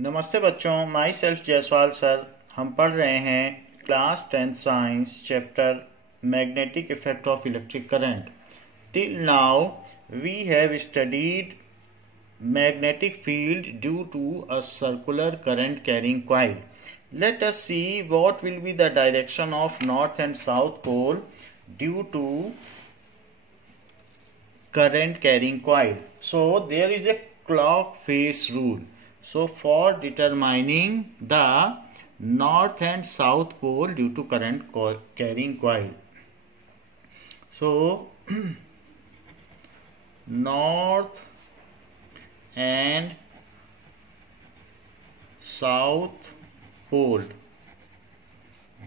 नमस्ते बच्चों, my self Jaiswal sir. हम पढ़ रहे हैं class 10 science chapter magnetic effect of electric current. Till now we have studied magnetic field due to a circular current carrying coil. Let us see what will be the direction of north and south pole due to current carrying coil. So there is a clock face rule. So for determining the north and south pole due to current carrying coil. So north and south pole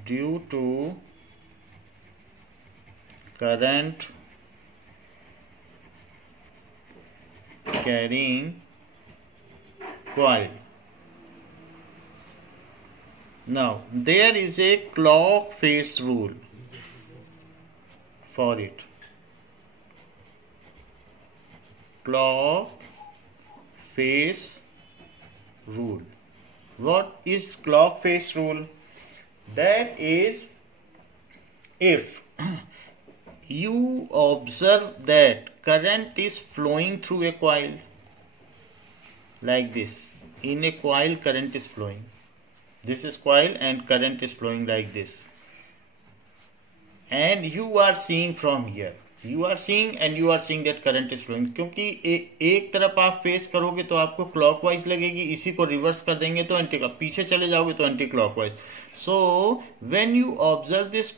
due to current carrying coil. Now there is a clock face rule for it. Clock face rule. What is clock face rule? That is, if you observe that current is flowing through a coil like this. In a coil, current is flowing. This is coil and current is flowing like this. And you are seeing from here. You are seeing and you are seeing that current is flowing. क्योंकि एक तरफ आप face करोगे तो आपको clockwise लगेगी, इसी को रिवर्स कर देंगे तो एंटी क्लॉक, पीछे चले जाओगे तो anti clockwise. So when you observe this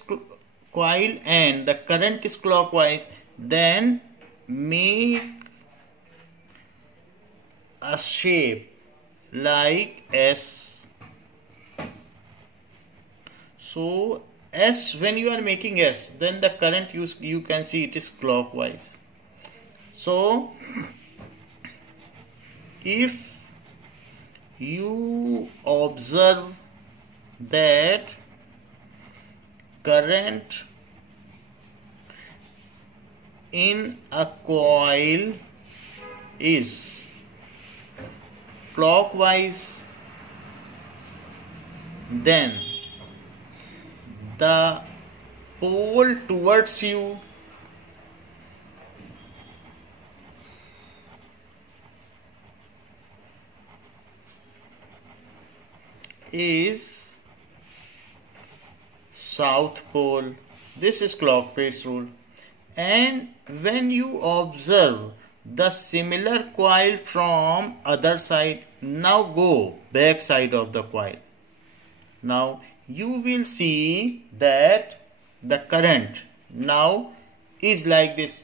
coil and the current is clockwise, then make a shape like S. So S, when you are making S, then the current you can see it is clockwise. So if you observe that current in a coil is clockwise, then the pole towards you is south pole. This is clock face rule. And when you observe the similar coil from other side, now go back side of the coil. Now you will see that the current now is like this.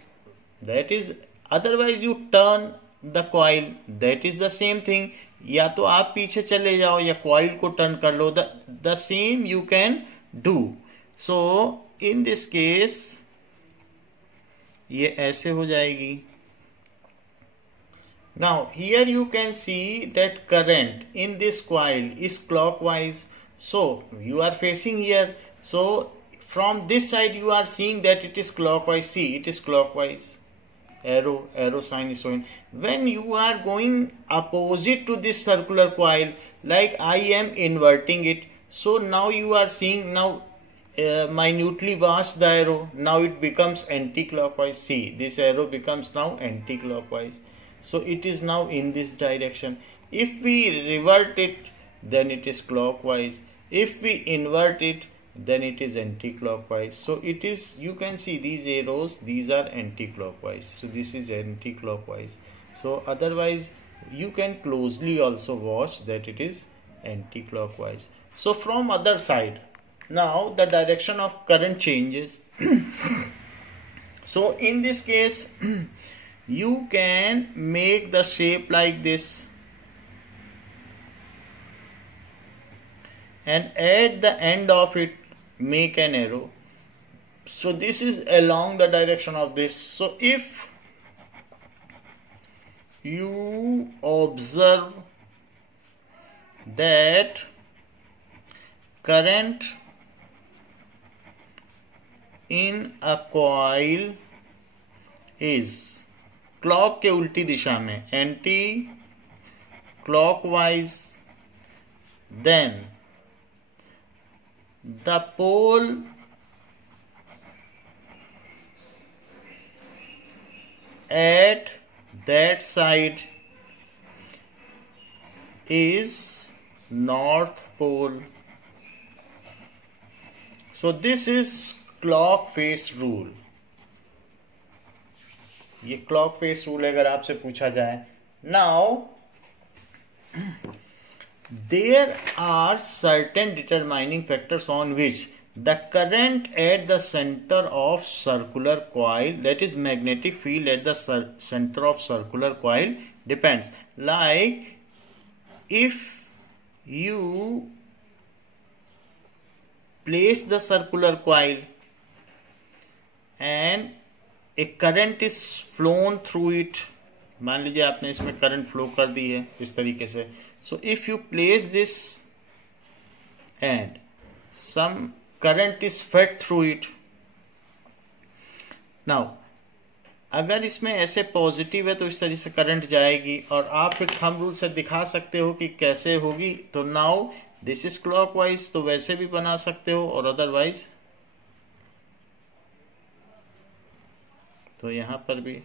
That is, otherwise you turn the coil. That is the same thing. या तो आप पीछे चले जाओ या coil को turn कर लो. The same you can do. So in this case ये ऐसे हो जाएगी. Now here you can see that current in this coil is clockwise. So you are facing here. So from this side you are seeing that it is clockwise. See, it is clockwise. Arrow sign is showing. When you are going opposite to this circular coil, like I am inverting it, so now you are seeing, now minutely watch the arrow. Now it becomes anti-clockwise. See, this arrow becomes now anti-clockwise. So it is now in this direction. If we revert it, then it is clockwise. If we invert it, then it is anti-clockwise. So it is, you can see these arrows, these are anti-clockwise. So this is anti-clockwise. So otherwise you can closely also watch that it is anti-clockwise. So from other side, now the direction of current changes. So in this case you can make the shape like this, and at the end of it make an arrow. So this is along the direction of this. So if you observe that current in a coil is clock के उल्टी दिशा में, anti clockwise then the pole at that side is north pole. So this is clock face rule. ये clock face rule अगर आपसे पूछा जाए. Now there are certain determining factors on which the current at the center of circular coil, that is magnetic field at the center of circular coil, depends. Like if you place the circular coil and a current is flown through it, मान लीजिए आपने इसमें current flow कर दी है इस तरीके से. So if you place this and some current is fed through it. Now अगर इसमें ऐसे पॉजिटिव है तो इस तरीके से करंट जाएगी और आप फिर थंब रूल से दिखा सकते हो कि कैसे होगी. तो नाउ दिस इज क्लॉकवाइज, तो वैसे भी बना सकते हो और अदरवाइज तो यहां पर भी.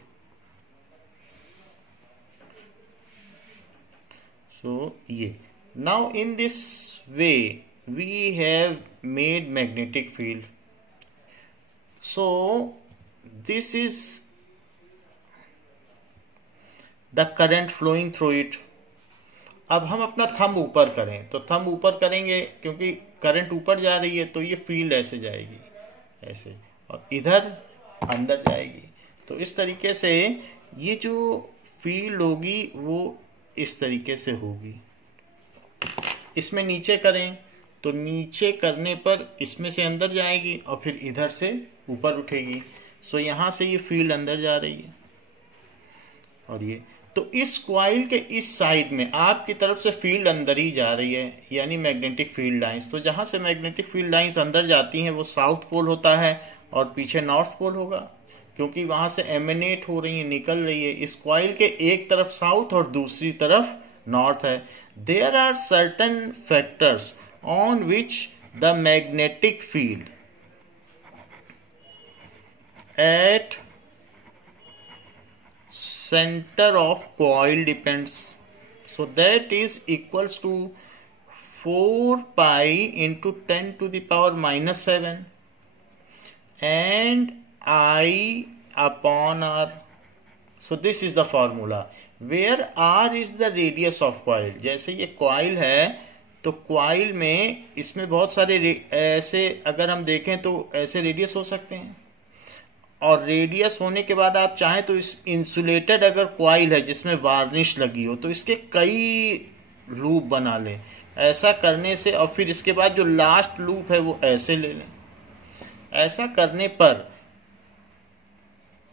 So ये now in this way we have made magnetic field. So this is the current flowing through it. अब हम अपना थंब ऊपर करें तो थंब ऊपर करेंगे क्योंकि करंट ऊपर जा रही है तो ये फील्ड ऐसे जाएगी ऐसे और इधर अंदर जाएगी. तो इस तरीके से ये जो फील्ड होगी वो इस तरीके से होगी. इसमें नीचे करें तो नीचे करने पर इसमें से अंदर जाएगी और फिर इधर से ऊपर उठेगी. सो यहां से ये फील्ड अंदर जा रही है और ये तो इस कॉइल के इस साइड में आपकी तरफ से फील्ड अंदर ही जा रही है यानी मैग्नेटिक फील्ड लाइंस. तो जहां से मैग्नेटिक फील्ड लाइंस अंदर जाती हैं वो साउथ पोल होता है और पीछे नॉर्थ पोल होगा क्योंकि वहां से एमिनेट हो रही है निकल रही है. इस कॉइल के एक तरफ साउथ और दूसरी तरफ नॉर्थ है. There are certain factors on which the magnetic field at center of coil depends. So that is equals to 4 pi into 10 to the power minus 7 and I upon R. So this is the formula where R is the radius of coil. जैसे ये coil है तो coil में इसमें बहुत सारे ऐसे अगर हम देखें तो ऐसे रेडियस हो सकते हैं और रेडियस होने के बाद आप चाहें तो इस इंसुलेटेड अगर कॉइल है जिसमें वार्निश लगी हो तो इसके कई लूप बना लें. ऐसा करने से और फिर इसके बाद जो लास्ट लूप है वो ऐसे ले लें. ऐसा करने पर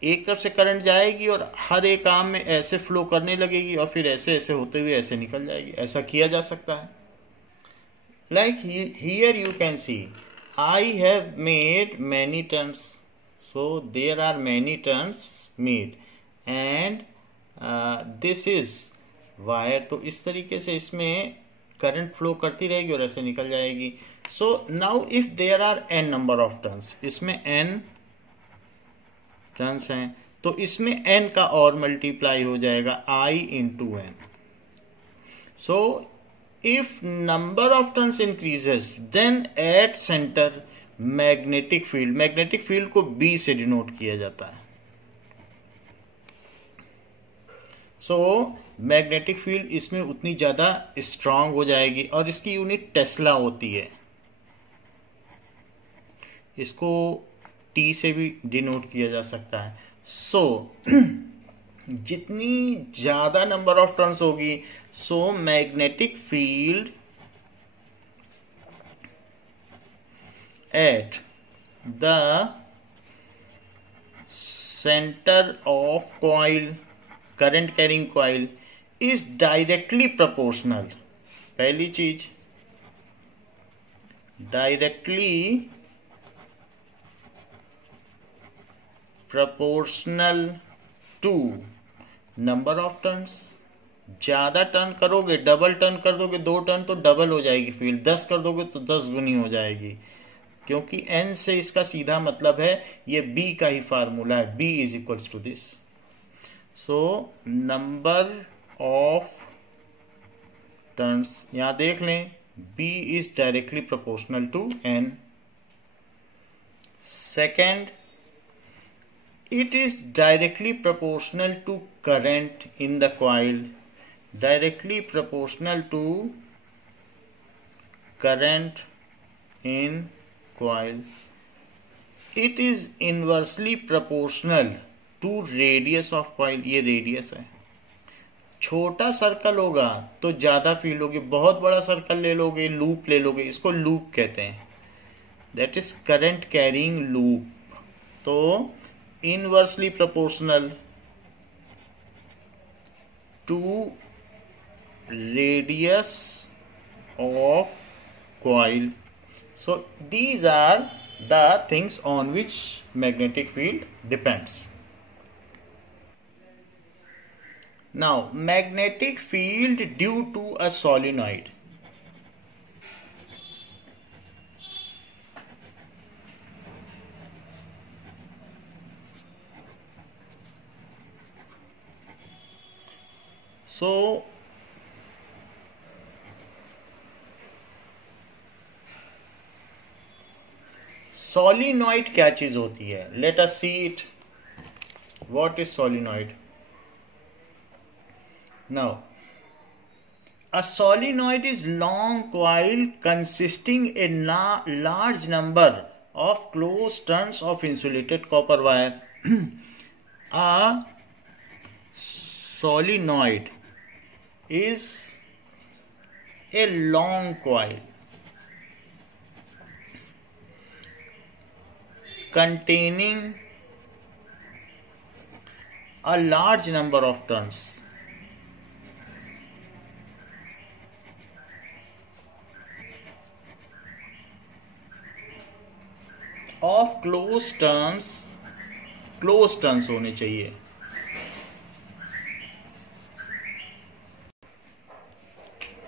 एक तरफ से करंट जाएगी और हर एक आर्म में ऐसे फ्लो करने लगेगी और फिर ऐसे ऐसे होते हुए ऐसे निकल जाएगी. ऐसा किया जा सकता है. Like here you can C I have made many turns. So there are many turns made and this is wire. तो इस तरीके से इसमें करंट फ्लो करती रहेगी और ऐसे निकल जाएगी. So now if there are n number of turns, इसमें n टर्न्स हैं तो इसमें n का और मल्टीप्लाई हो जाएगा I into n. So if number of turns increases then at center magnetic field को B से डिनोट किया जाता है. सो मैग्नेटिक फील्ड इसमें उतनी ज्यादा स्ट्रांग हो जाएगी और इसकी यूनिट टेस्ला होती है. इसको T से भी डिनोट किया जा सकता है. सो जितनी ज्यादा नंबर ऑफ टर्न्स होगी so magnetic field at the center of coil, current carrying coil is directly proportional. पहली चीज directly proportional to number of turns ज्यादा टर्न करोगे, डबल टर्न कर दोगे, 2 टर्न तो डबल हो जाएगी फील्ड, 10 कर दोगे तो 10 गुनी हो जाएगी, क्योंकि n से इसका सीधा मतलब है, ये b का ही फार्मूला है, b is equals to this. So number of turns, यहां देख लें, b is directly proportional to n। Second, it is directly proportional to current in the coil, directly proportional to current in coil. It is inversely proportional to radius of coil, ये radius है। छोटा circle होगा तो ज्यादा field होगी, बहुत बड़ा circle ले लोगे, लूप ले लोगे, इसको लूप कहते हैं, that is current carrying loop. तो inversely proportional to radius of coil. So these are the things on which magnetic field depends. Now, magnetic field due to a solenoid. So solenoid क्या चीज होती है? Let us see it. What is solenoid? Now, a solenoid is long coil consisting a large number of closed turns of insulated copper wire. A solenoid is a long coil containing a large number of turns of closed turns होने चाहिए,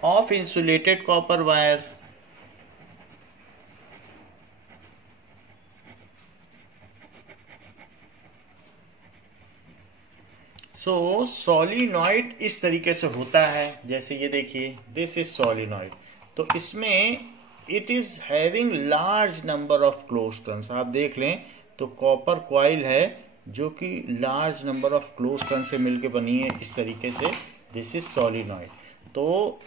of insulated copper wire. So solenoid इस तरीके से होता है, जैसे ये देखिए, this is solenoid। तो इसमें it is having large number of closed turns। आप देख लें तो कॉपर कॉइल है जो कि large number of close turn से मिलकर बनी है, इस तरीके से, दिस इज सोलिनॉइड। तो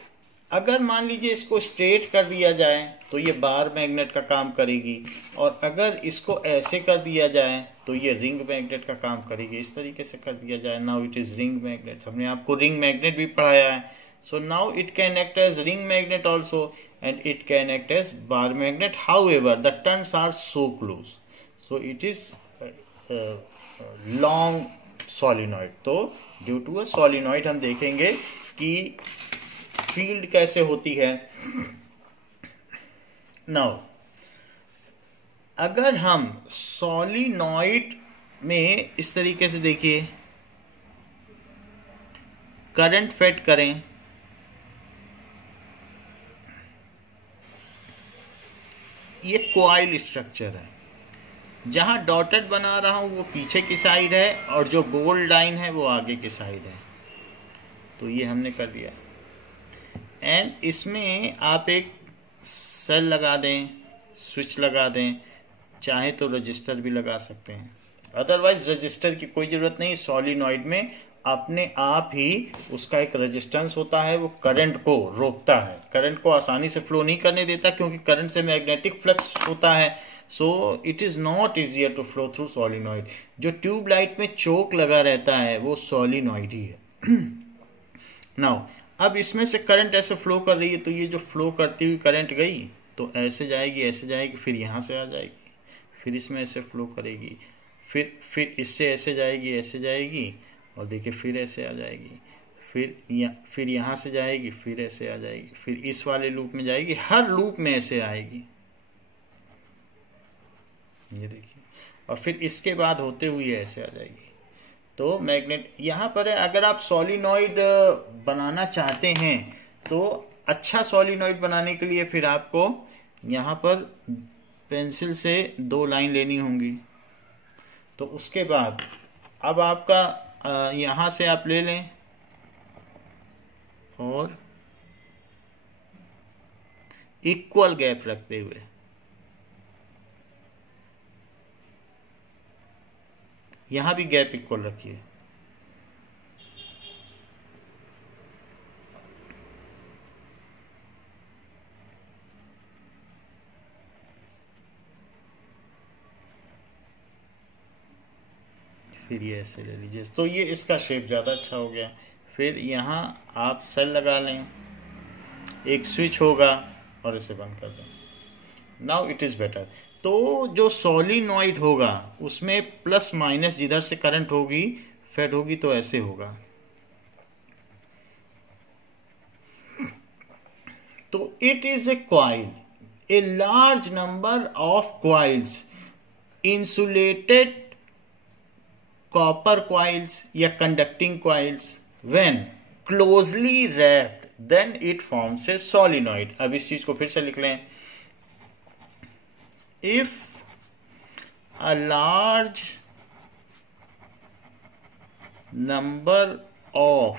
अगर मान लीजिए इसको स्ट्रेट कर दिया जाए तो ये बार मैग्नेट का काम करेगी, और अगर इसको ऐसे कर दिया जाए तो ये रिंग मैग्नेट का काम करेगी। इस तरीके से कर दिया जाए, now it is ring magnet. हमने आपको रिंग मैग्नेट भी पढ़ाया है। So now it can act as ring magnet also and it can act as bar magnet, however the turns are so close, so it is long solenoid. तो due to a solenoid हम देखेंगे कि field कैसे होती है। Now अगर हम solenoid में इस तरीके से देखिए करंट फेड करें, ये कॉइल स्ट्रक्चर है, जहां डॉटेड बना रहा हूं वो पीछे की साइड है और जो बोल्ड लाइन है वो आगे की साइड है। तो ये हमने कर दिया, एंड इसमें आप एक सेल लगा दें, स्विच लगा दें, चाहे तो रजिस्टर भी लगा सकते हैं, अदरवाइज रजिस्टर की कोई जरूरत नहीं। सॉलिनॉइड में अपने आप ही उसका एक रेजिस्टेंस होता है, वो करंट को रोकता है, करंट को आसानी से फ्लो नहीं करने देता, क्योंकि करंट से मैग्नेटिक फ्लक्स होता है। So it is not easier to flow through solenoid. जो ट्यूबलाइट में चोक लगा रहता है वो सॉलिनॉइड ही है। नाउ अब इसमें से करंट ऐसे फ्लो कर रही है, तो ये जो फ्लो करती हुई करंट गई तो ऐसे जाएगी, फिर यहाँ से आ जाएगी, फिर इसमें ऐसे फ्लो करेगी, फिर इससे ऐसे जाएगी, और देखिए फिर ऐसे आ जाएगी, फिर यहाँ से जाएगी, फिर ऐसे आ जाएगी, फिर इस वाले लूप में जाएगी, हर लूप में ऐसे आएगी, ये देखिए, और फिर इसके बाद होते हुए ऐसे आ जाएगी। तो मैग्नेट यहाँ पर है। अगर आप सॉलिनॉइड बनाना चाहते हैं तो अच्छा सॉलिनॉइड बनाने के लिए फिर आपको यहाँ पर पेंसिल से 2 लाइन लेनी होंगी। तो उसके बाद अब आपका यहाँ से आप ले लें और इक्वल गैप रखते हुए यहां भी गैप इक्वल रखिए। फिर ये ऐसे ले लीजिए, तो ये इसका शेप ज़्यादा अच्छा हो गया। फिर यहाँ आप सेल लगा लें, एक स्विच होगा और इसे बंद कर दें। Now it is better. तो जो सॉलिनॉइड होगा उसमें प्लस माइनस जिधर से करंट होगी फेड होगी तो ऐसे होगा। तो it is a coil, a large number of coils, insulated copper coils या conducting coils, when closely wrapped then it forms a solenoid. अब इस चीज को फिर से लिख लें। If a large number of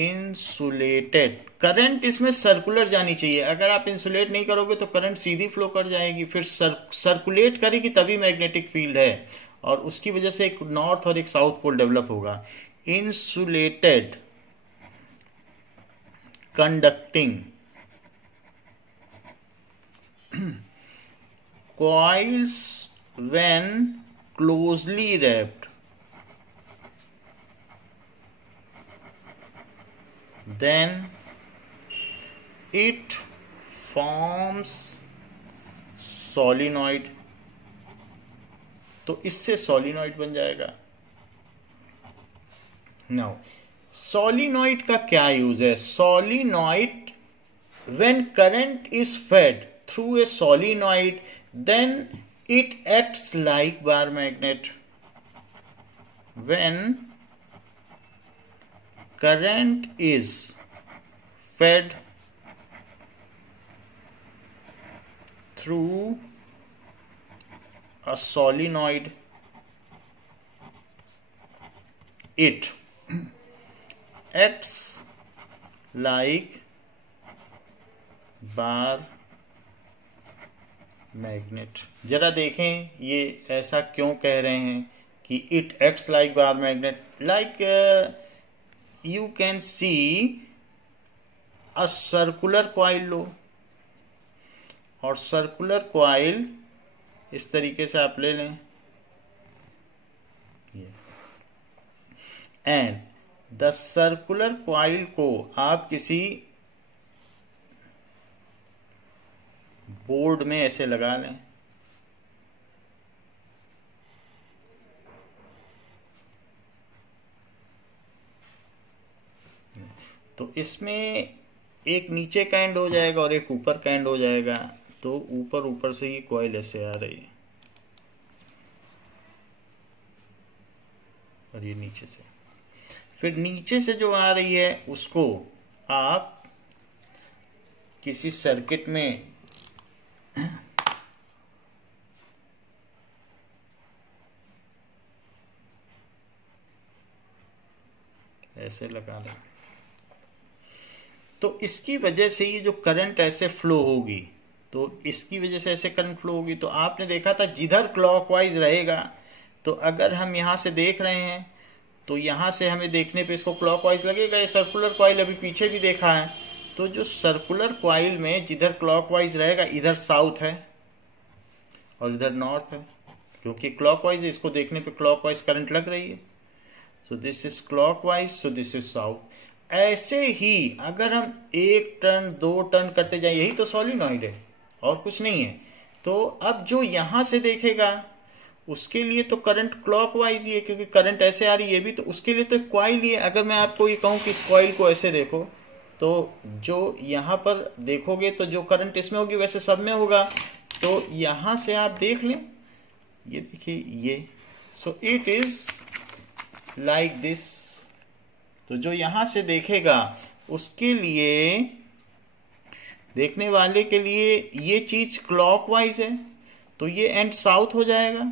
insulated, current इसमें सर्कुलर जानी चाहिए। अगर आप इंसुलेट नहीं करोगे तो करंट सीधी फ्लो कर जाएगी, फिर सर्कुलेट करेगी तभी मैग्नेटिक फील्ड है, और उसकी वजह से एक नॉर्थ और एक साउथ पोल डेवलप होगा। Insulated conducting coils when closely wrapped then it forms solenoid। तो इससे सॉलिनॉइड बन जाएगा। नाउ सॉलिनॉइड का क्या यूज है? Solenoid when current is fed through a solenoid then it acts like bar magnet। When current is fed through a solenoid, it acts like bar magnet. जरा देखें ये ऐसा क्यों कह रहे हैं कि it acts like bar magnet. Like you can see a circular coil लो, और सर्कुलर कॉइल इस तरीके से आप ले लें, एंड द सर्कुलर कॉइल को आप किसी बोर्ड में ऐसे लगा लें। तो इसमें एक नीचे का एंड हो जाएगा और एक ऊपर का एंड हो जाएगा। तो ऊपर से ये कॉइल ऐसे आ रही है और ये नीचे से, फिर नीचे से जो आ रही है उसको आप किसी सर्किट में ऐसे लगा दें। तो इसकी वजह से ये जो करंट ऐसे फ्लो होगी, तो इसकी वजह से ऐसे करंट फ्लो होगी। तो आपने देखा था जिधर क्लॉकवाइज रहेगा, तो अगर हम यहां से देख रहे हैं तो यहां से हमें देखने पे इसको क्लॉकवाइज लगेगा। ये सर्कुलर कॉइल अभी पीछे भी देखा है, तो जो सर्कुलर कॉइल में जिधर क्लॉकवाइज रहेगा इधर साउथ है और इधर नॉर्थ है, क्योंकि क्लॉकवाइज है, इसको देखने पे क्लॉकवाइज करंट लग रही है। So this is clockwise, so this is south. ऐसे ही अगर हम 1 टर्न 2 टर्न करते जाए, यही तो सॉलिनॉइड है और कुछ नहीं है। तो अब जो यहां से देखेगा उसके लिए तो करंट क्लॉकवाइज ही है, क्योंकि करंट ऐसे आ रही है भी, तो उसके लिए तो एक कॉइल ही है। अगर मैं आपको ये कहूं कि इस कॉइल को ऐसे देखो, तो जो यहां पर देखोगे तो जो करंट इसमें होगी वैसे सब में होगा। तो यहां से आप देख लें, ये देखिए ये, सो इट इज लाइक दिस। तो जो यहां से देखेगा उसके लिए, देखने वाले के लिए ये चीज क्लॉकवाइज है तो ये एंड साउथ हो जाएगा।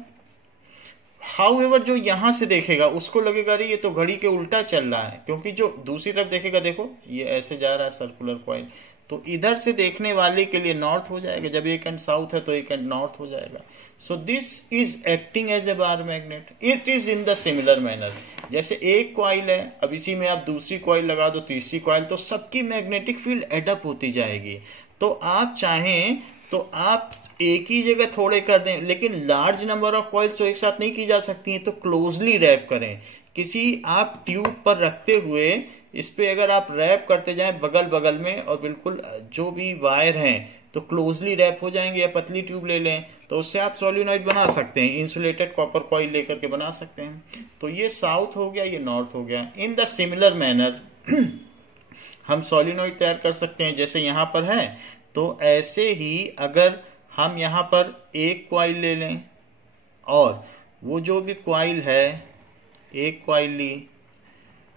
हाउएवर जो यहां से देखेगा उसको लगेगा अरे ये तो घड़ी के उल्टा चल रहा है, क्योंकि जो दूसरी तरफ देखेगा देखो ये ऐसे जा रहा है सर्कुलर कॉइल, तो इधर से देखने वाले के लिए नॉर्थ हो जाएगा। जब एक एंड साउथ है तो एक एंड नॉर्थ हो जाएगा। So this is acting as a bar magnet. It is in the similar manner. जैसे एक कॉइल है, अब इसी में आप दूसरी कॉइल लगा दो, तीसरी कॉइल, तो सबकी मैग्नेटिक फील्ड एडअप होती जाएगी। तो आप चाहें तो आप एक ही जगह थोड़े कर दें, लेकिन लार्ज नंबर ऑफ कॉइल्स तो एक साथ नहीं की जा सकती हैं, तो क्लोजली रैप करें। किसी आप ट्यूब पर रखते हुए इस पे अगर आप रैप करते जाएं बगल बगल में, और बिल्कुल जो भी वायर हैं तो क्लोजली रैप हो जाएंगे। या पतली ट्यूब ले लें तो उससे आप सोलिनॉइड बना सकते हैं, इंसुलेटेड कॉपर कॉइल लेकर के बना सकते हैं। तो ये साउथ हो गया, ये नॉर्थ हो गया। इन द सिमिलर मैनर हम सोलिनॉइड तैयार कर सकते हैं। जैसे यहां पर है तो ऐसे ही अगर हम यहां पर एक कॉइल ले लें और वो जो भी कॉइल है, एक कॉइल ली,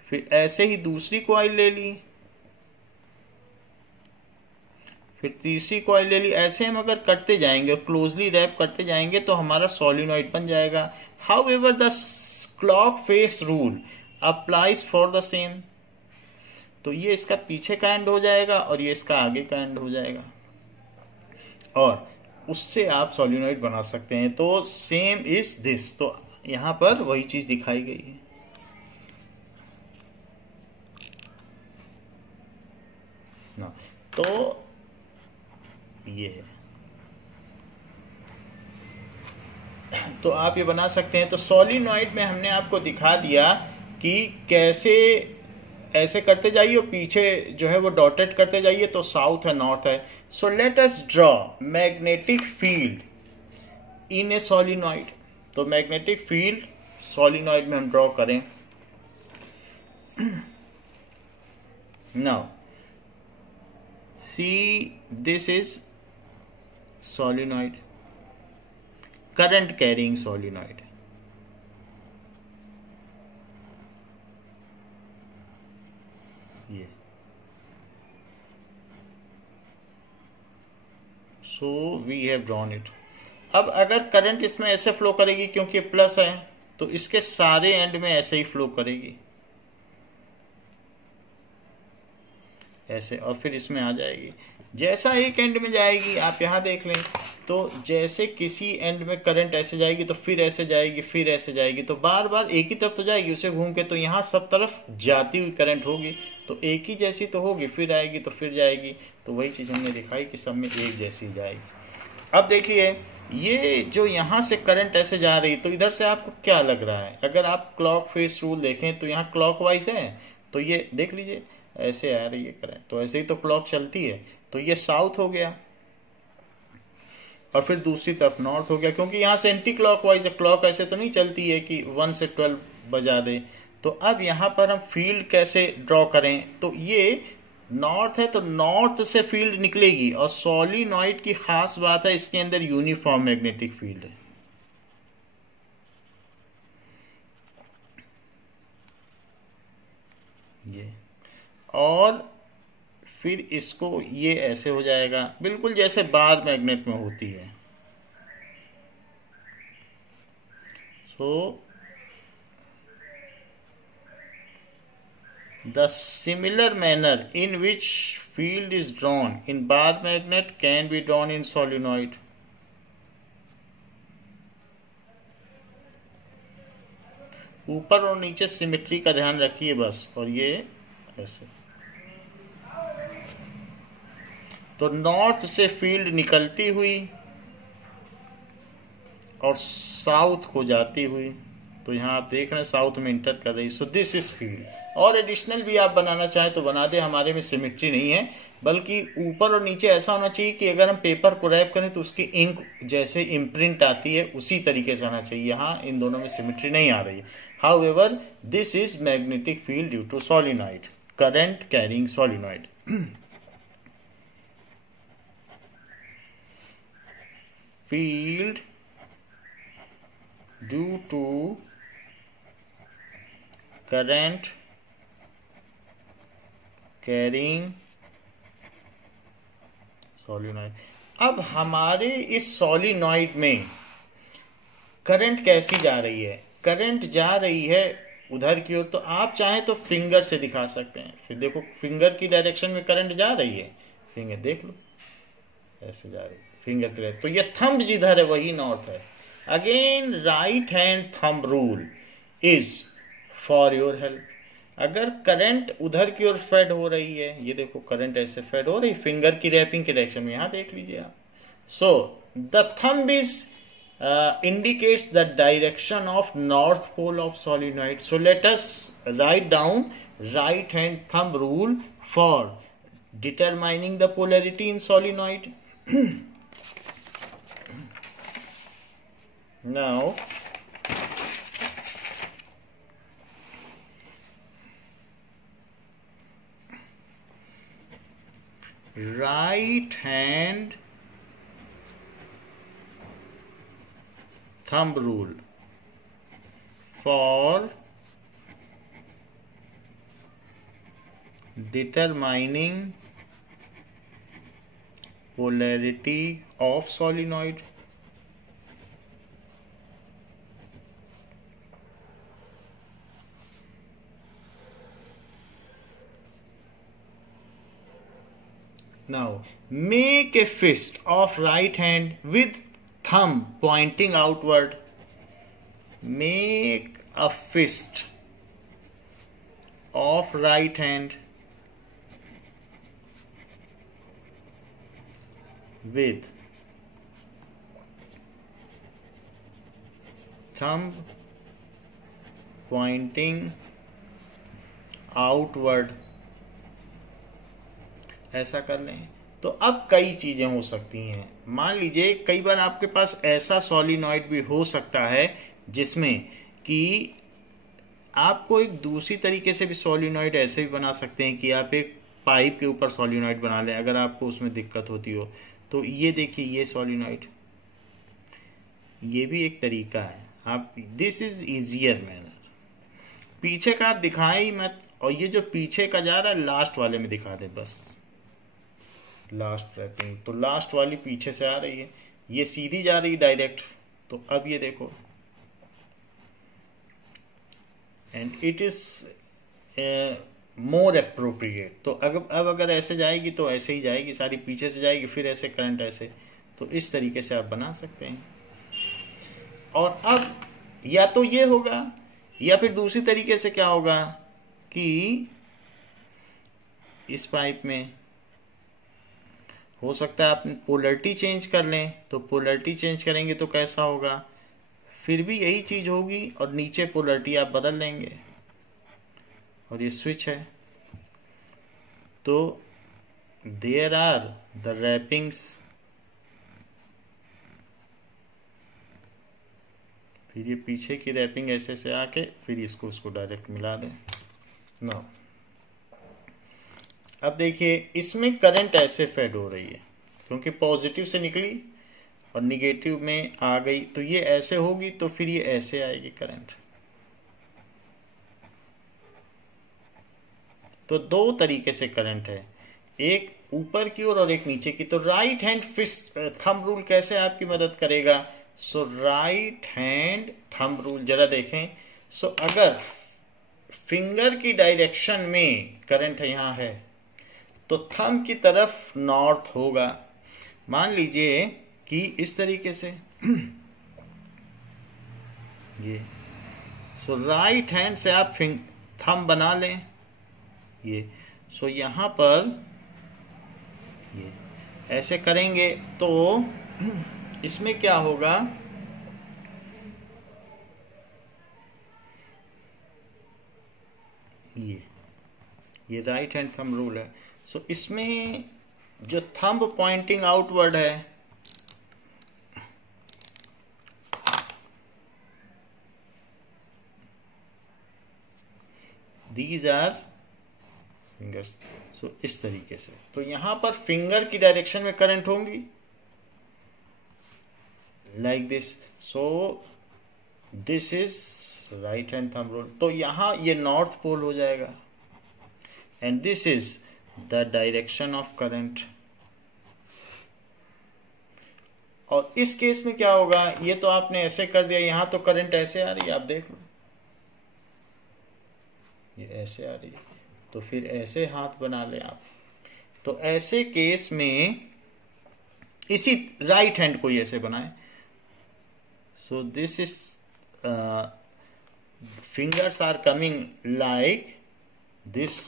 फिर ऐसे ही दूसरी कॉइल ले ली, फिर तीसरी कॉइल ले ली, ऐसे हम अगर करते जाएंगे और क्लोजली रैप करते जाएंगे तो हमारा सोलिनॉइड बन जाएगा। However the clock face rule applies for the same. तो ये इसका पीछे का एंड हो जाएगा और ये इसका आगे का एंड हो जाएगा, और उससे आप सोलिनॉइड बना सकते हैं। तो सेम इज दिस। तो यहां पर वही चीज दिखाई गई है ना। तो ये है, तो आप ये बना सकते हैं। तो सोलिनॉइड में हमने आपको दिखा दिया कि कैसे ऐसे करते जाइए और पीछे जो है वो डॉटेड करते जाइए, तो साउथ है नॉर्थ है। So let us draw magnetic field in a solenoid. तो मैग्नेटिक फील्ड सोलिनॉइड में हम ड्रॉ करें। Now see this is solenoid, current carrying solenoid. ये so we have drawn it. अब अगर करंट इसमें ऐसे फ्लो करेगी, क्योंकि प्लस है तो इसके सारे एंड में ऐसे ही फ्लो करेगी, ऐसे, और फिर इसमें आ जाएगी। जैसा एक एंड में जाएगी आप यहां देख लें, तो जैसे किसी एंड में करंट ऐसे जाएगी तो फिर ऐसे जाएगी, फिर ऐसे जाएगी, तो बार बार एक ही तरफ तो जाएगी उसे घूम के, तो यहां सब तरफ जाती हुई करंट होगी। तो एक ही जैसी तो होगी, फिर आएगी तो फिर जाएगी। तो वही चीज हमने दिखाई कि सब में एक जैसी जाएगी। अब देखिए ये जो यहां से करंट ऐसे जा रही, तो इधर से आपको क्या लग रहा है? अगर आप क्लॉक फेस रूल देखें तो यहाँ क्लॉकवाइज है, तो ये देख लीजिए ऐसे आ रही है करंट, तो ऐसे ही तो क्लॉक चलती है। तो ये साउथ हो गया और फिर दूसरी तरफ नॉर्थ हो गया, क्योंकि यहां से एंटी क्लॉकवाइज है। क्लॉक ऐसे तो नहीं चलती है कि 1 से 12 बजा दे। तो अब यहां पर हम फील्ड कैसे ड्रॉ करें? तो ये नॉर्थ है तो नॉर्थ से फील्ड निकलेगी, और सोलिनॉइड की खास बात है इसके अंदर यूनिफॉर्म मैग्नेटिक फील्ड है। ये, और फिर इसको ये ऐसे हो जाएगा बिल्कुल जैसे बार मैग्नेट में होती है। सो the similar manner in which field is drawn in bar magnet can be drawn in solenoid. ऊपर और नीचे सिमेट्री का ध्यान रखिए बस, और ये ऐसे। तो नॉर्थ से फील्ड निकलती हुई और साउथ को जाती हुई, तो यहाँ आप देख रहे हैं साउथ में इंटर कर रही। सो दिस इज फील्ड। और एडिशनल भी आप बनाना चाहें तो बना दे, हमारे में सिमेट्री नहीं है, बल्कि ऊपर और नीचे ऐसा होना चाहिए कि अगर हम पेपर को रैप करें तो उसकी इंक जैसे इम्प्रिंट आती है उसी तरीके से आना चाहिए। यहाँ इन दोनों में सिमेट्री नहीं आ रही है। However this is magnetic field due to solenoid, current carrying solenoid. field due to current carrying solenoid. अब हमारे इस सोलिनॉइड में करंट कैसी जा रही है? करंट जा रही है उधर की ओर। तो आप चाहें तो फिंगर से दिखा सकते हैं। फिर देखो फिंगर की डायरेक्शन में करंट जा रही है, फिंगर देख लो ऐसे जा रही है फिंगर की। तो ये थंब जिधर है वही नॉर्थ है। Again right hand thumb rule is for your help. अगर करंट उधर की ओर फेड हो रही है, ये देखो करंट ऐसे फेड हो रही फिंगर की रैपिंग के डायरेक्शन में, यहां देख लीजिए आप। So the thumb is indicates the direction of north pole of solenoid. So let us write down right hand thumb rule for determining the polarity in solenoid. Now right hand thumb rule for determining polarity of solenoid. Now make a fist of right hand with thumb pointing outward. Make a fist of right hand with thumb pointing outward. ऐसा कर लें। तो अब कई चीजें हो सकती हैं। मान लीजिए कई बार आपके पास ऐसा सोलिनॉइड भी हो सकता है जिसमें कि आपको एक दूसरी तरीके से भी सोलिनॉइड ऐसे भी बना सकते हैं कि आप एक पाइप के ऊपर सोलिनॉइड बना लें, अगर आपको उसमें दिक्कत होती हो। तो ये देखिए ये सोलिनॉइड, ये भी एक तरीका है। आप दिस इज इजियर मैनर। पीछे का आप दिखाएं ही मत, और ये जो पीछे का जा रहा है लास्ट वाले में दिखा दे बस। लास्ट रैपिंग तो लास्ट वाली पीछे से आ रही है, ये सीधी जा रही है डायरेक्ट। तो अब ये देखो and it is more appropriate. तो अब अगर ऐसे जाएगी तो ऐसे ही जाएगी, सारी पीछे से जाएगी, फिर ऐसे करंट ऐसे। तो इस तरीके से आप बना सकते हैं। और अब या तो ये होगा या फिर दूसरी तरीके से क्या होगा कि इस पाइप में हो सकता है आप पोलरिटी चेंज कर लें। तो पोलरिटी चेंज करेंगे तो कैसा होगा, फिर भी यही चीज होगी और नीचे पोलरिटी आप बदल लेंगे। और ये स्विच है तो देयर आर द रैपिंग्स। फिर ये पीछे की रैपिंग ऐसे से आके फिर इसको उसको डायरेक्ट मिला दें। नो अब देखिए इसमें करंट ऐसे फेड हो रही है क्योंकि पॉजिटिव से निकली और निगेटिव में आ गई। तो ये ऐसे होगी तो फिर ये ऐसे आएगी करंट। तो दो तरीके से करंट है, एक ऊपर की ओर और एक नीचे की। तो right hand fist thumb rule कैसे आपकी मदद करेगा? So right hand thumb rule जरा देखें। सो अगर फिंगर की डायरेक्शन में करंट यहां है तो थंब की तरफ नॉर्थ होगा। मान लीजिए कि इस तरीके से ये। सो राइट हैंड से आप थंब बना लें ये। सो यहां पर ये ऐसे करेंगे तो इसमें क्या होगा, ये राइट हैंड थंब रूल है। सो इसमें जो थंब पॉइंटिंग आउटवर्ड है दीज आर फिंगर्स। सो इस तरीके से तो यहां पर फिंगर की डायरेक्शन में करंट होंगी like this. So this is right hand thumb rule. तो यहां ये नॉर्थ पोल हो जाएगा and this is the direction of current. और इस केस में क्या होगा, ये तो आपने ऐसे कर दिया, यहां तो करंट ऐसे आ रही है, आप देख लो ये ऐसे आ रही है, तो फिर ऐसे हाथ बना ले आप। तो ऐसे केस में इसी राइट हैंड को ऐसे बनाए। सो this is fingers are coming like this.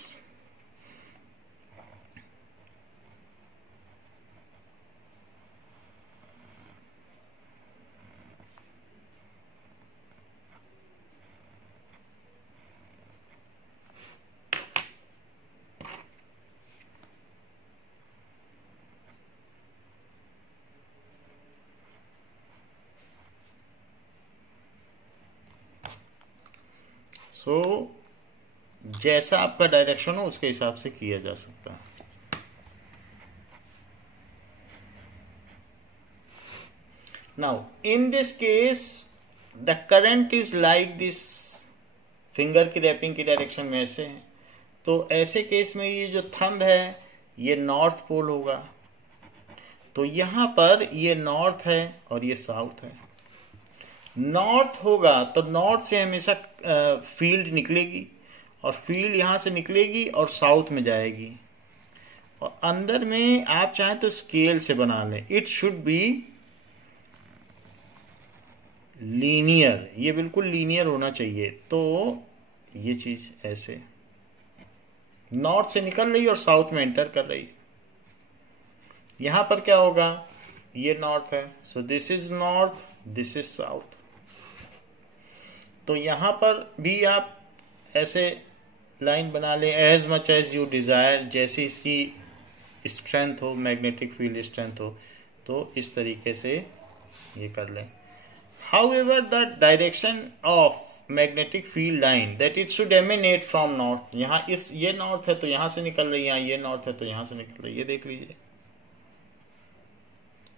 सो जैसा आपका डायरेक्शन हो उसके हिसाब से किया जा सकता है। Now in this case the current is like this, finger की रैपिंग की डायरेक्शन में ऐसे है, तो ऐसे केस में ये जो थंब है ये नॉर्थ पोल होगा। तो यहां पर ये नॉर्थ है और ये साउथ है। नॉर्थ होगा तो नॉर्थ से हमेशा फील्ड निकलेगी और फील्ड यहां से निकलेगी और साउथ में जाएगी। और अंदर में आप चाहें तो स्केल से बना लें, इट शुड बी लीनियर, ये बिल्कुल लीनियर होना चाहिए। तो ये चीज ऐसे नॉर्थ से निकल रही और साउथ में एंटर कर रही। यहां पर क्या होगा, ये नॉर्थ है, so this is north, this is south. तो यहां पर भी आप ऐसे लाइन बना लें as much as you desire, जैसी इसकी स्ट्रेंथ हो, मैग्नेटिक फील्ड स्ट्रेंथ हो, तो इस तरीके से ये कर लें। However the direction of magnetic field line that it should eminent from north. यहाँ इस ये नॉर्थ है तो यहां से निकल रही है, यहाँ ये नॉर्थ है तो यहां से निकल रही है, ये देख लीजिए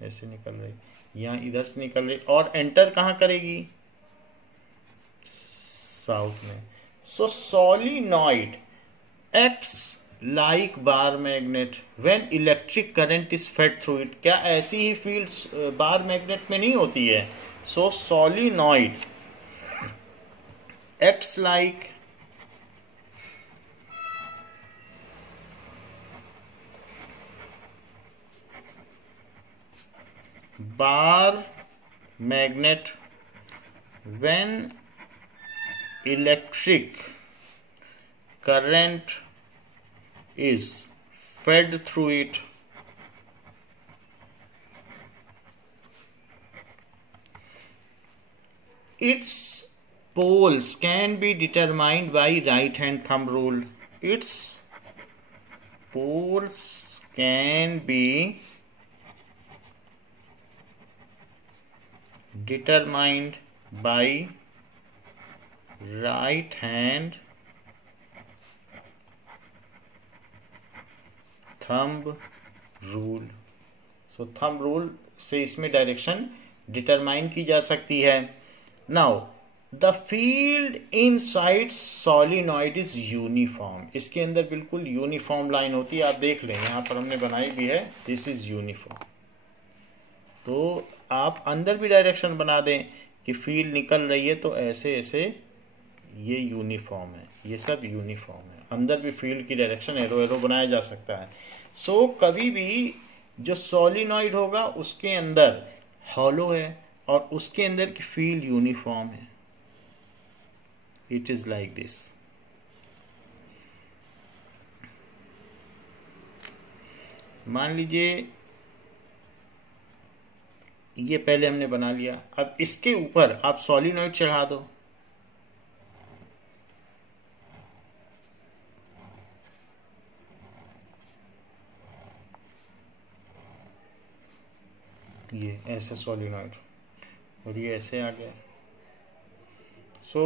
ऐसे निकल रही, यहाँ इधर से निकल रही और एंटर कहां करेगी, साउथ में। So solenoid acts like bar magnet when electric current is fed through it. क्या ऐसी ही फील्ड्स बार मैग्नेट में नहीं होती है? So solenoid acts like bar magnet when electric current is fed through it. Its poles can be determined by right hand thumb rule. Its poles can be determined by right hand thumb rule. So thumb rule से इसमें direction determine की जा सकती है। Now the field inside solenoid is uniform. इसके अंदर बिल्कुल uniform line होती है, आप देख लें यहाँ पर हमने बनाई भी है, दिस इज यूनिफॉर्म। तो आप अंदर भी डायरेक्शन बना दें कि फील्ड निकल रही है तो ऐसे ऐसे ये यूनिफॉर्म है, ये सब यूनिफॉर्म है। अंदर भी फील्ड की डायरेक्शन एरो एरो बनाया जा सकता है। सो कभी भी जो सोलिनॉइड होगा उसके अंदर हॉलो है और उसके अंदर की फील्ड यूनिफॉर्म है। It is like this. मान लीजिए ये पहले हमने बना लिया, अब इसके ऊपर आप सोलिनॉइड चढ़ा दो, ये ऐसे सोलिनॉइड और ये ऐसे आ गया। सो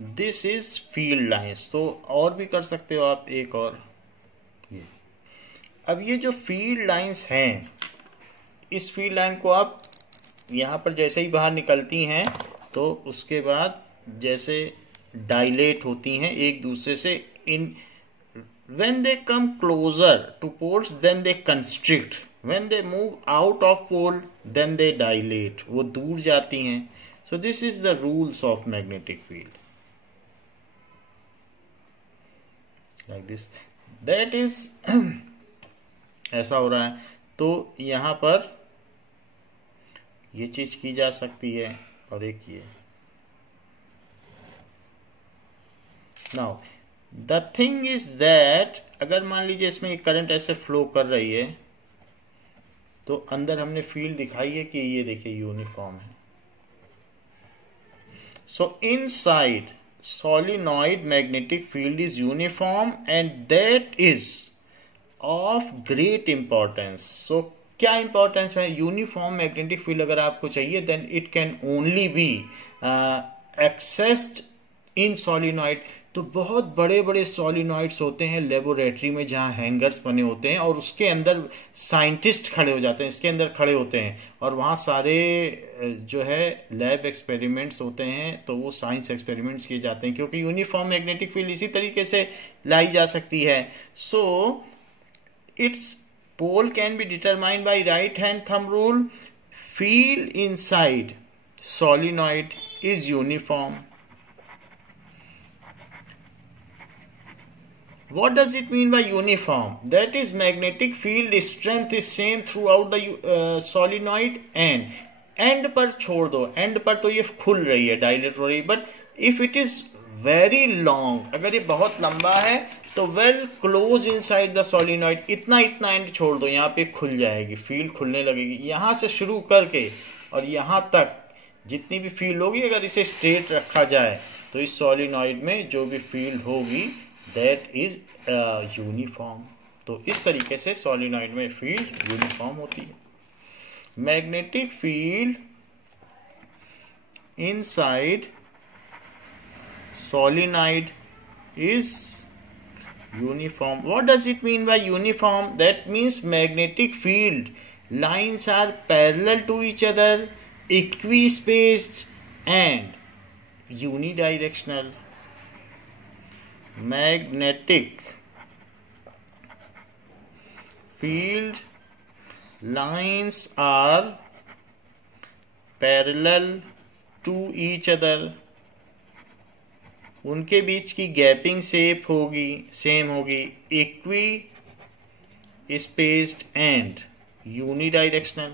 दिस इज फील्ड लाइंस। तो और भी कर सकते हो आप एक और ये। अब ये जो फील्ड लाइंस हैं, इस फील्ड लाइन को आप यहाँ पर जैसे ही बाहर निकलती हैं तो उसके बाद जैसे डायलेट होती हैं एक दूसरे से, इन when they come closer to poles then they constrict, when they move out of pole then they dilate, वो दूर जाती हैं. So this is the rules of magnetic field, like this. That is ऐसा हो रहा है. तो यहाँ पर ये चीज की जा सकती है और एक ये. Now the thing is that अगर मान लीजिए इसमें एक करंट ऐसे फ्लो कर रही है तो अंदर हमने फील्ड दिखाई है कि ये देखिए यूनिफॉर्म है. सो inside solenoid magnetic field is uniform and that is of great importance. So क्या इंपॉर्टेंस है? यूनिफॉर्म मैग्नेटिक फील्ड अगर आपको चाहिए then it can only be accessed in solenoid. तो बहुत बड़े बड़े सोलिनॉइड्स होते हैं लेबोरेटरी में जहां हैंगर्स बने होते हैं और उसके अंदर साइंटिस्ट खड़े हो जाते हैं, इसके अंदर खड़े होते हैं और वहां सारे जो है लैब एक्सपेरिमेंट्स होते हैं. तो वो साइंस एक्सपेरिमेंट्स किए जाते हैं क्योंकि यूनिफॉर्म मैग्नेटिक फील्ड इसी तरीके से लाई जा सकती है. So its pole can be determined by right hand thumb rule. Field inside solenoid is uniform. What does it mean by uniform? That is, magnetic field strength is same throughout the solenoid end. End पर छोड़ दो, end पर तो ये खुल रही है, dilate हो रही है. But if it is very long, अगर ये बहुत लंबा है तो well close inside the solenoid, इतना इतना एंड छोड़ दो, यहाँ पे खुल जाएगी, फील्ड खुलने लगेगी. यहाँ से शुरू करके और यहाँ तक जितनी भी फील्ड होगी अगर इसे स्ट्रेट रखा जाए तो इस सोलिनॉइड में जो भी फील्ड होगी that is uniform. तो इस तरीके से सोलिनॉइड में फील्ड यूनिफॉर्म होती है. Magnetic field inside solenoid is uniform. What does it mean by uniform? That means magnetic field lines are parallel to each other, equispaced and unidirectional. Magnetic field lines are parallel to each other. उनके बीच की gapping same होगी, equi spaced and unidirectional,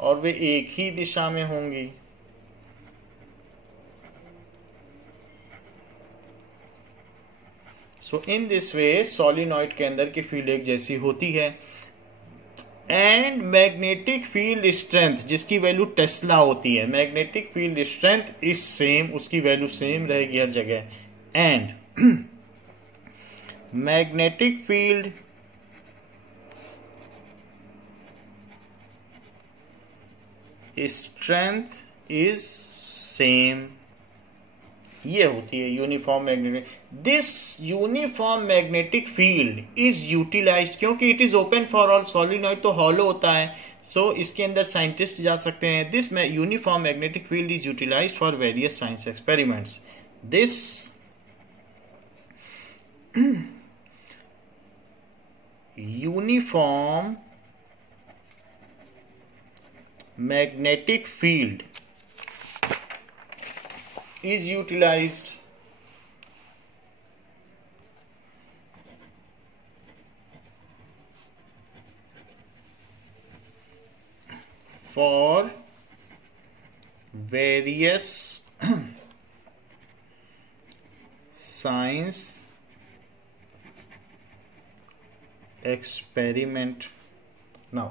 और वे एक ही दिशा में होंगी. सो in this way solenoid के अंदर की फील्ड एक जैसी होती है. एंड मैग्नेटिक फील्ड स्ट्रेंथ, जिसकी वैल्यू टेस्ला होती है, magnetic field strength is same, उसकी वैल्यू सेम रहेगी हर जगह. And magnetic field strength is same. ये होती है uniform magnetic. This uniform magnetic field is utilized, क्योंकि it is open for all. Solenoid तो हॉलो होता है, सो इसके अंदर साइंटिस्ट जा सकते हैं. This uniform magnetic field is utilized for various science experiments. This uniform magnetic field is utilized for various science experiment. Now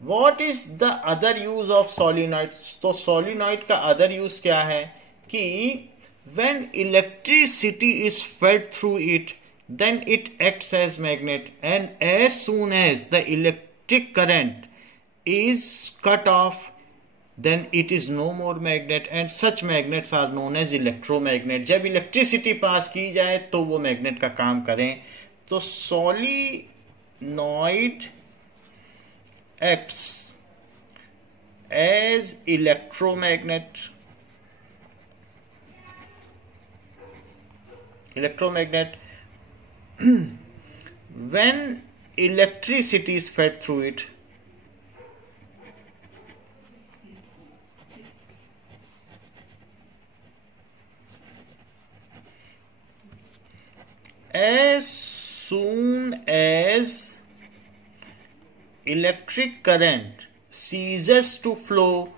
What is the other use of solenoid? तो solenoid का other use क्या है कि when electricity is fed through it, then it acts as magnet, and as soon as the electric current is cut off, then it is no more magnet, and such magnets are known as electromagnet. जब electricity पास की जाए तो वो magnet का काम करें. तो solenoid acts as electromagnet. When electricity is fed through it. As soon as electric current ceases to flow,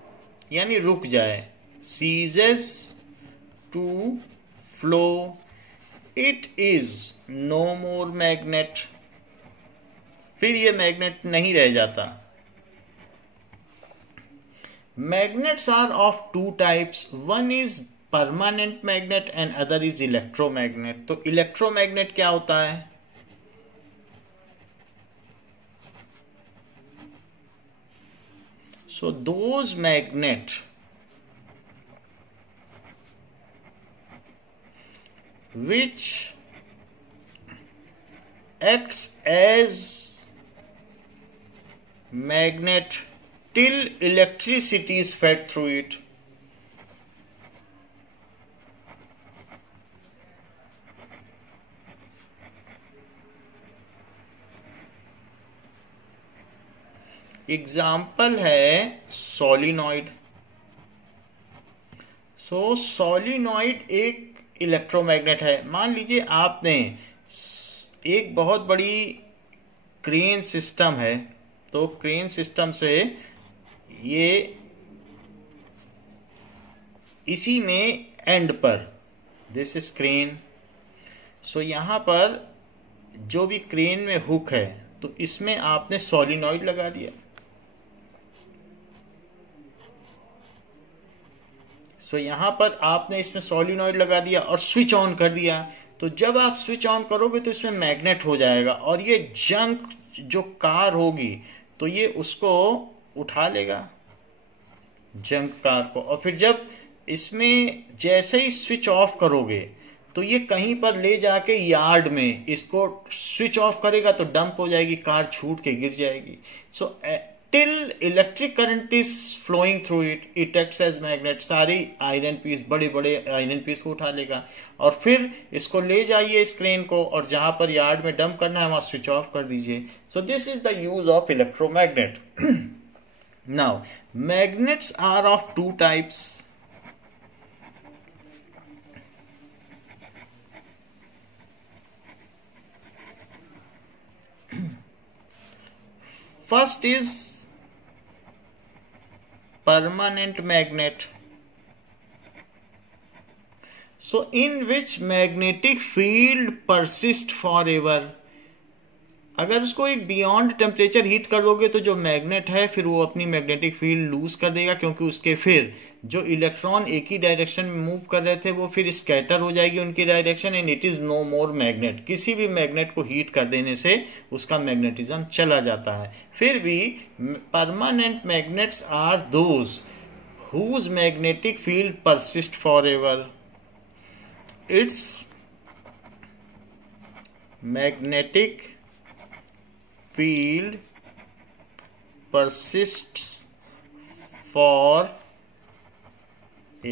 यानी रुक जाए, ceases to flow, it is no more magnet. फिर ये मैग्नेट नहीं रह जाता. Magnets are of two types. One is permanent magnet and other is electromagnet. तो electromagnet क्या होता है? So those magnet which acts as magnet till electricity is fed through it. Example है सोलिनॉइड. सो सोलिनॉइड एक electromagnet है. मान लीजिए आपने एक बहुत बड़ी क्रेन सिस्टम है, तो क्रेन सिस्टम से ये इसी में एंड पर, दिस इज क्रेन. सो यहां पर जो भी क्रेन में हुक है, तो इसमें आपने सोलिनॉइड लगा दिया. सो यहां पर आपने इसमें सोलिनॉइड लगा दिया और स्विच ऑन कर दिया. तो जब आप स्विच ऑन करोगे तो इसमें मैग्नेट हो जाएगा और ये जंक जो कार होगी तो ये उसको उठा लेगा, जंक कार को. और फिर जब इसमें जैसे ही स्विच ऑफ करोगे तो ये कहीं पर ले जाके यार्ड में इसको स्विच ऑफ करेगा तो डंप हो जाएगी, कार छूट के गिर जाएगी. So till electric current is flowing through it, it acts as magnet. सारे आयरन पीस, बड़े बड़े आयरन पीस को उठा लेगा और फिर इसको ले जाइए इस क्रेन को, और जहां पर यार्ड में डंप करना है वहां स्विच ऑफ कर दीजिए. So this is the use of electromagnet. Now magnets are of two types. First is permanent magnet. So in which magnetic field persists forever. अगर उसको एक बियॉन्ड टेम्परेचर हीट कर दोगे तो जो मैग्नेट है फिर वो अपनी मैग्नेटिक फील्ड लूज कर देगा, क्योंकि उसके फिर जो इलेक्ट्रॉन एक ही डायरेक्शन में मूव कर रहे थे वो फिर स्कैटर हो जाएगी उनकी direction, and it is no more magnet. किसी भी मैग्नेट को हीट कर देने से उसका मैग्नेटिज्म चला जाता है. फिर भी permanent magnets are those whose magnetic field persist forever. Its magnetic field persists for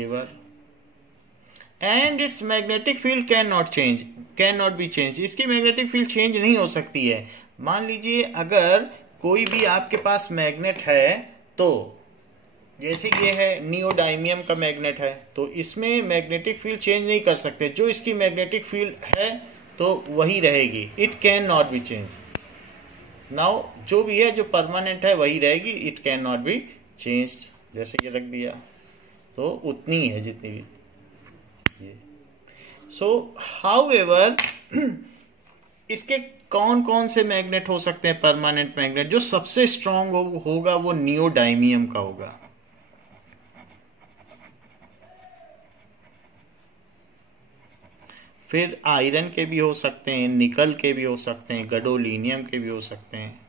ever and its magnetic field cannot be changed. इसकी मैग्नेटिक फील्ड चेंज नहीं हो सकती है. मान लीजिए अगर कोई भी आपके पास मैग्नेट है, तो जैसे ये है नियोडाइमियम का मैग्नेट है, तो इसमें मैग्नेटिक फील्ड चेंज नहीं कर सकते. जो इसकी मैग्नेटिक फील्ड है तो वही रहेगी, it can not be change. Now जो भी है जो परमानेंट है वही रहेगी, it can not be change. जैसे ये रख दिया तो उतनी है जितनी भी ये. सो हाउएवर इसके कौन कौन से मैग्नेट हो सकते हैं परमानेंट मैग्नेट? जो सबसे स्ट्रांग होगा वो नियोडाइमियम का होगा. फिर आयरन के भी हो सकते हैं, निकल के भी हो सकते हैं, गैडोलीनियम के भी हो सकते हैं.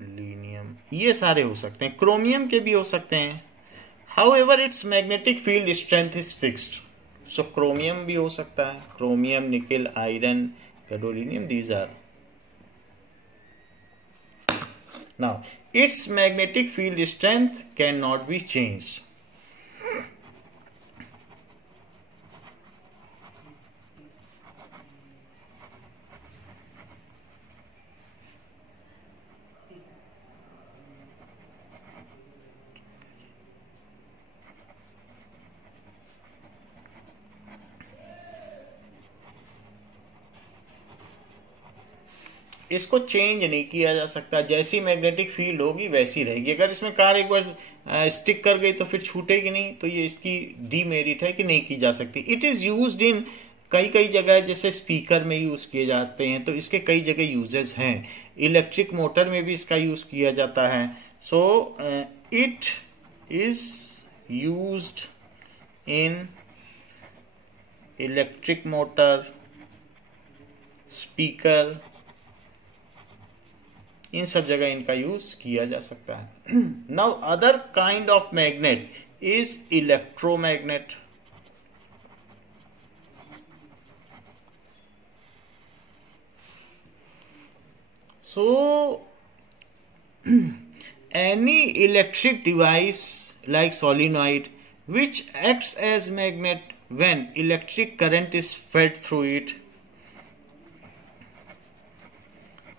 लीनियम, ये सारे हो सकते हैं. क्रोमियम के भी हो सकते हैं. However its magnetic field strength is fixed. So chromium भी हो सकता है. Chromium, nickel, iron, gadolinium, these are. Now, its magnetic field strength cannot be changed. इसको चेंज नहीं किया जा सकता, जैसी मैग्नेटिक फील्ड होगी वैसी रहेगी। अगर इसमें कार एक बार स्टिक कर गई तो फिर छूटेगी नहीं, तो ये इसकी डीमेरिट है कि नहीं की जा सकती। इट इज यूज्ड इन कई कई जगह, जैसे स्पीकर में यूज किए जाते हैं, तो इसके कई जगह यूजेस हैं। इलेक्ट्रिक मोटर में भी इसका यूज किया जाता है। So it is used in electric motor, speaker, इन सब जगह इनका यूज किया जा सकता है। Now other kind of magnet is electromagnet. So any electric device like solenoid which acts as magnet when electric current is fed through it.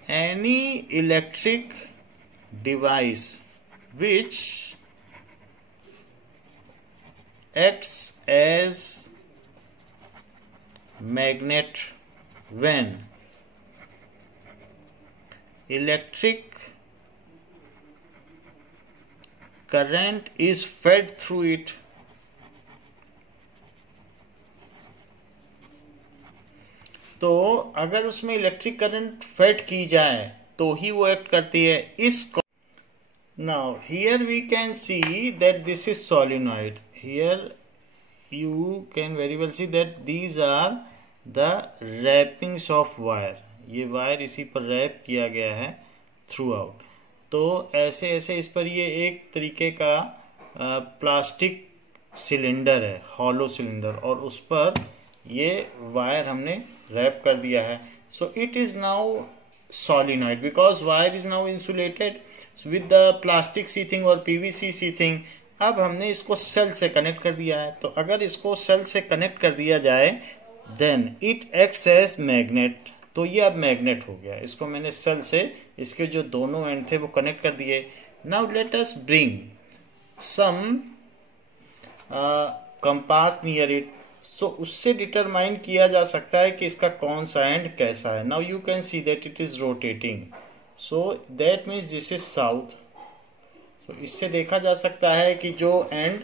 Any electric device which acts as magnet when electric current is fed through it. तो अगर उसमें electric current fade की जाए तो ही वो act करती है। इस now here we can see that this is solenoid. Here you can very well see that these are the wrappings of wire. ये वायर इसी पर रैप किया गया है थ्रू आउट। तो ऐसे ऐसे इस पर ये एक तरीके का प्लास्टिक सिलेंडर है, हॉलो सिलेंडर, और उस पर ये वायर हमने रैप कर दिया है। So it is now solenoid because wire is now insulated with the plastic seething और पीवीसी सीथिंग। अब हमने इसको सेल से कनेक्ट कर दिया है। तो अगर इसको सेल से कनेक्ट कर दिया जाए then it acts as magnet. तो ये अब मैग्नेट हो गया। इसको मैंने सेल से इसके जो दोनों एंड थे वो कनेक्ट कर दिए। Now let us bring some compass near it. So उससे डिटरमाइन किया जा सकता है कि इसका कौन सा एंड कैसा है। Now you can see that it is rotating, so that means this is south. तो इससे देखा जा सकता है कि जो एंड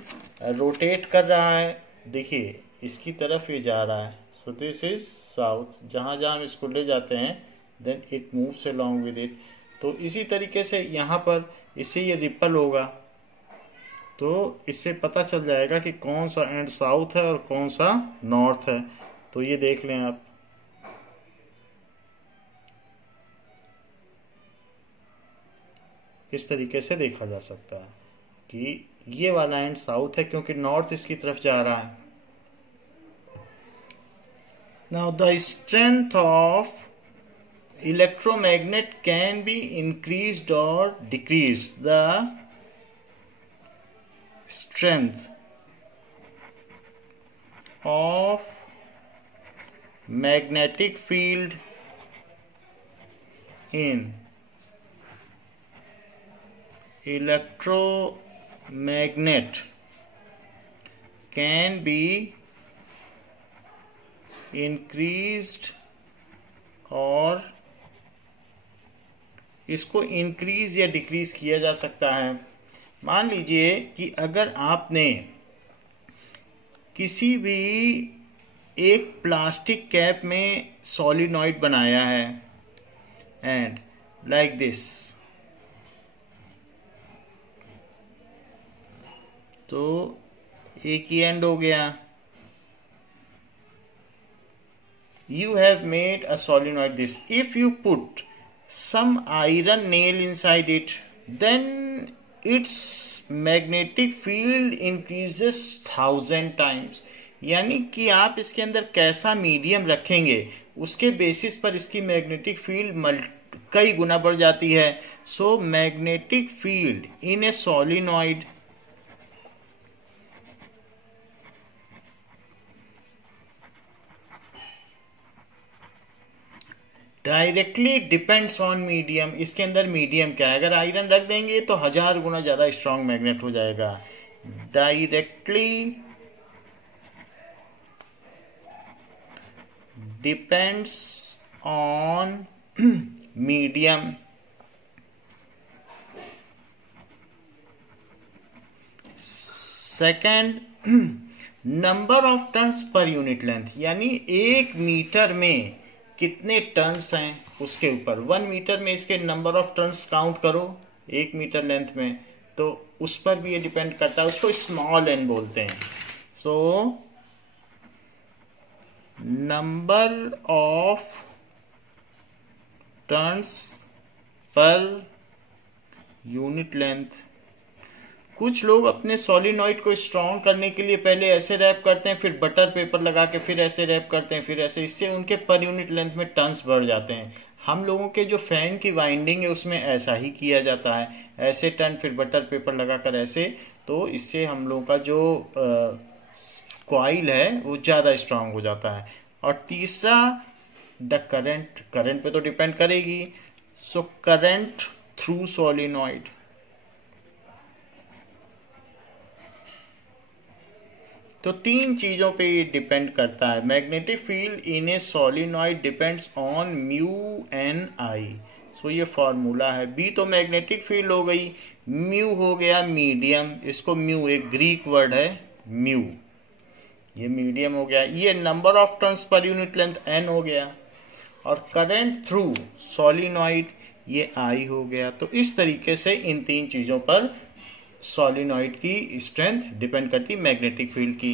रोटेट कर रहा है, देखिए इसकी तरफ ये जा रहा है। So this is south. जहां जहां हम इसको ले जाते हैं then it moves along with it. तो इसी तरीके से यहाँ पर इससे ये रिपल होगा, तो इससे पता चल जाएगा कि कौन सा एंड साउथ है और कौन सा नॉर्थ है। तो ये देख लें आप, इस तरीके से देखा जा सकता है कि ये वाला एंड साउथ है क्योंकि नॉर्थ इसकी तरफ जा रहा है। Now the strength of electromagnet can be increased or decreased. The strength of magnetic field in electromagnet can be increased, और इसको इंक्रीज या डिक्रीज किया जा सकता है। मान लीजिए कि अगर आपने किसी भी एक प्लास्टिक कैप में सोलिनॉइड बनाया है एंड लाइक दिस, तो एक ही एंड हो गया। You have made a solenoid this. If you put some iron nail inside it, then its magnetic field increases 1000 times. यानी कि आप इसके अंदर कैसा मीडियम रखेंगे उसके बेसिस पर इसकी मैग्नेटिक फील्ड कई गुना बढ़ जाती है। So magnetic field in a solenoid directly depends on medium. इसके अंदर मीडियम क्या है, अगर आयरन रख देंगे तो 1000 गुना ज्यादा स्ट्रॉन्ग मैग्नेट हो जाएगा। Directly depends on medium. Second, number of turns पर यूनिट लेंथ, यानी 1 मीटर में कितने टर्न्स हैं उसके ऊपर। 1 मीटर में इसके नंबर ऑफ टर्न्स काउंट करो 1 मीटर लेंथ में, तो उस पर भी ये डिपेंड करता है। उसको स्मॉल एन बोलते हैं। सो नंबर ऑफ टर्न्स पर यूनिट लेंथ। कुछ लोग अपने सोलिनॉइड को स्ट्रॉन्ग करने के लिए पहले ऐसे रैप करते हैं, फिर बटर पेपर लगा के फिर ऐसे रैप करते हैं, फिर ऐसे, इससे उनके पर यूनिट लेंथ में टर्न्स बढ़ जाते हैं। हम लोगों के जो फैन की वाइंडिंग है उसमें ऐसा ही किया जाता है, ऐसे टर्न फिर बटर पेपर लगाकर ऐसे, तो इससे हम लोगों का जो कॉइल है वो ज्यादा स्ट्रांग हो जाता है। और तीसरा, द करंट पे तो डिपेंड करेगी। सो करंट थ्रू सोलिनॉइड, तो 3 चीजों पे ये डिपेंड करता है। Magnetic field in a solenoid depends on mu N I. So ये फॉर्मूला है। बी तो मैग्नेटिक फील्ड हो गई, म्यू हो गया मीडियम, इसको म्यू एक ग्रीक वर्ड है म्यू, ये मीडियम हो गया। ये नंबर ऑफ टर्न्स पर यूनिट लेंथ एन हो गया, और करंट थ्रू सोलिनॉइड ये आई हो गया। तो इस तरीके से इन 3 चीजों पर सोलिनॉइड की स्ट्रेंथ डिपेंड करती मैग्नेटिक फील्ड की।